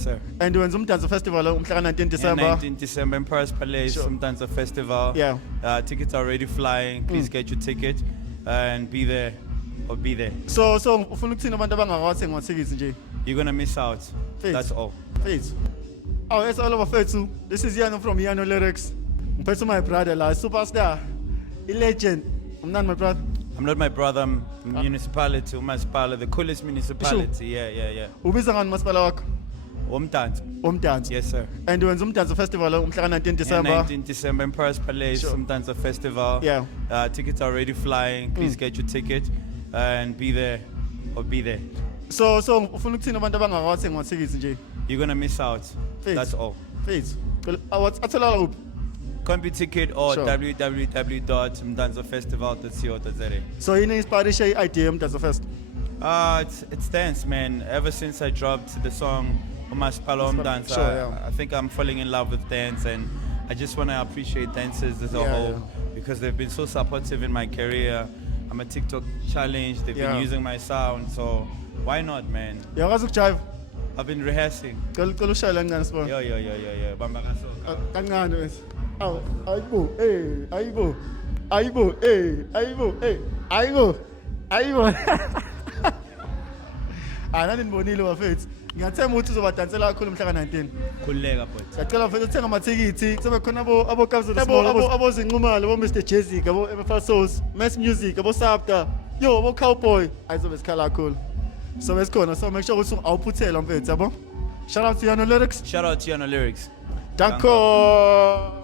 Sir. And wenza umdanso festival umhla 19 December. 19 December in Paris Palace, Sure. sometimes a festival. Yeah. Tickets are already flying. Please get your ticket and be there or be there. So ufuna ukuthina abantu abangakwazi ngothikithi nje. You're gonna miss out. Please. That's all. Please. Oh, it's all over Fethu. This is Yano from Yano Lyrics. Ngiphethe my brother la superstar. A legend. I'm not my brother. I'm not my brother. I'm municipality, Umasipala, the coolest municipality. Yeah. Ubiza ngani masipala wakho? Umtanz. Umdanso. Yes, sir. And wenza umdanso festival umhla 19 December. 19 December in Paris Palace, Sure. sometimes a festival. Yeah. Tickets are already flying. Please get your ticket and be there or be there. So ufuna ukuthina abantu abangakwazi ngothikithi nje. You're gonna miss out. Please. That's all. Please. Athola kuphi? Combi ticket or Sure. www.mdanzofestival.co.za. So yini inspiration idea umdanso fest? It's dance, man. Ever since I dropped the song Umasipala Dance, Sure, yeah. I think I'm falling in love with dance, and I just want to appreciate dancers as a Yeah, whole yeah. because they've been so supportive in my career. I'm a TikTok challenge. They've Yeah. been using my sound, so why not, man? Uyakwazi ukujive? I've been rehearsing. Cela ushayela kancane sibona. Yo. Bamba kasoka. Kancane wethu. Awu, ayibo, ayibo. Ayibo, ayibo, ayibo. Nani nibonile bafethu. Ngiyathemba ukuthi uzobadansela kakhulu mhla ka-19. Khuleka but. Siyacela mfethu uthenga amathikithi. Kube khona abo Kabza the Small, abo Zinqumalo, abo Mr Jessica, abo Everfalsos, Mass Music, abo Sabda. Yo, abo Cowboy. Ayizobe sikhala kakhulu. So besikhona, so make sure ukuthi awuphuthela mfethu, yabo. Shout out to Yano Lyrics. Shout out to Yano Lyrics. Danko.